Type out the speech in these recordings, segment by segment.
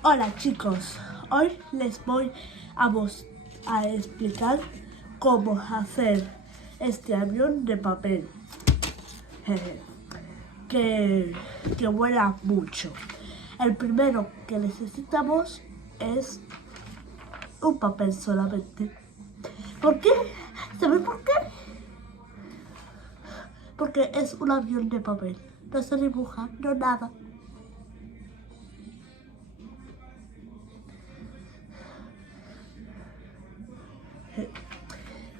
Hola chicos, hoy les voy a explicar cómo hacer este avión de papel que vuela mucho. El primero que necesitamos es un papel solamente. ¿Por qué? ¿Saben por qué? Porque es un avión de papel, no se dibuja, no nada.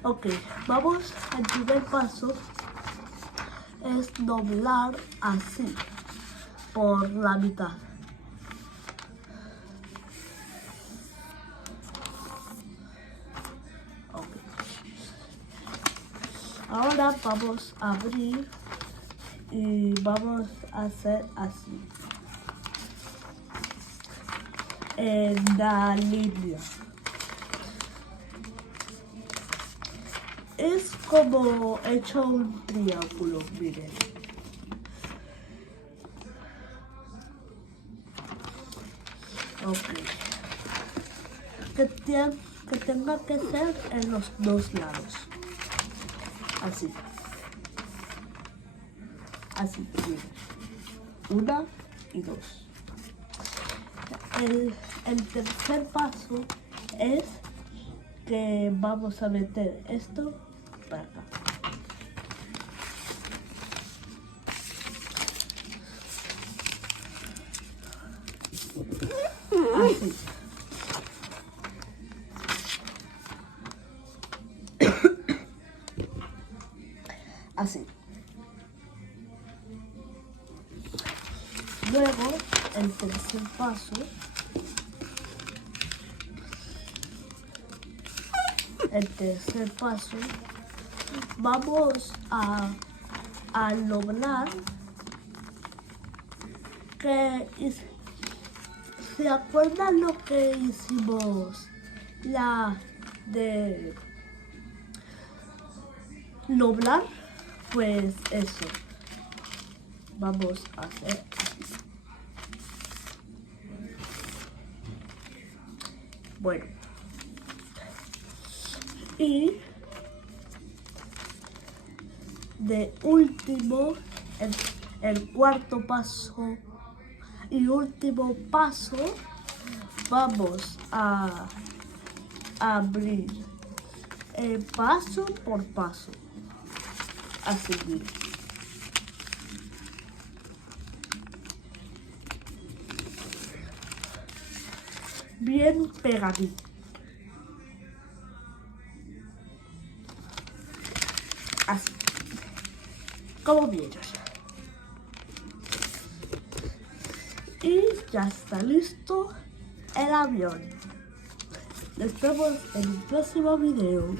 Ok, vamos al primer paso, es doblar así, por la mitad. Okay. Ahora vamos a abrir y vamos a hacer así, en la línea. Es como hecho un triángulo, miren. Ok. Que tenga que ser en los dos lados. Así. Así, miren. Una y dos. El tercer paso es que vamos a meter esto para acá. Así. Así. Luego, el tercer paso vamos a doblar ¿se acuerdan lo que hicimos? La de doblar, pues eso vamos a hacer así. Bueno, y de último, el cuarto paso y último paso, vamos a abrir paso por paso, así mismo. Bien pegadito. Así, como vieron. Y ya está listo el avión. Nos vemos en un próximo video.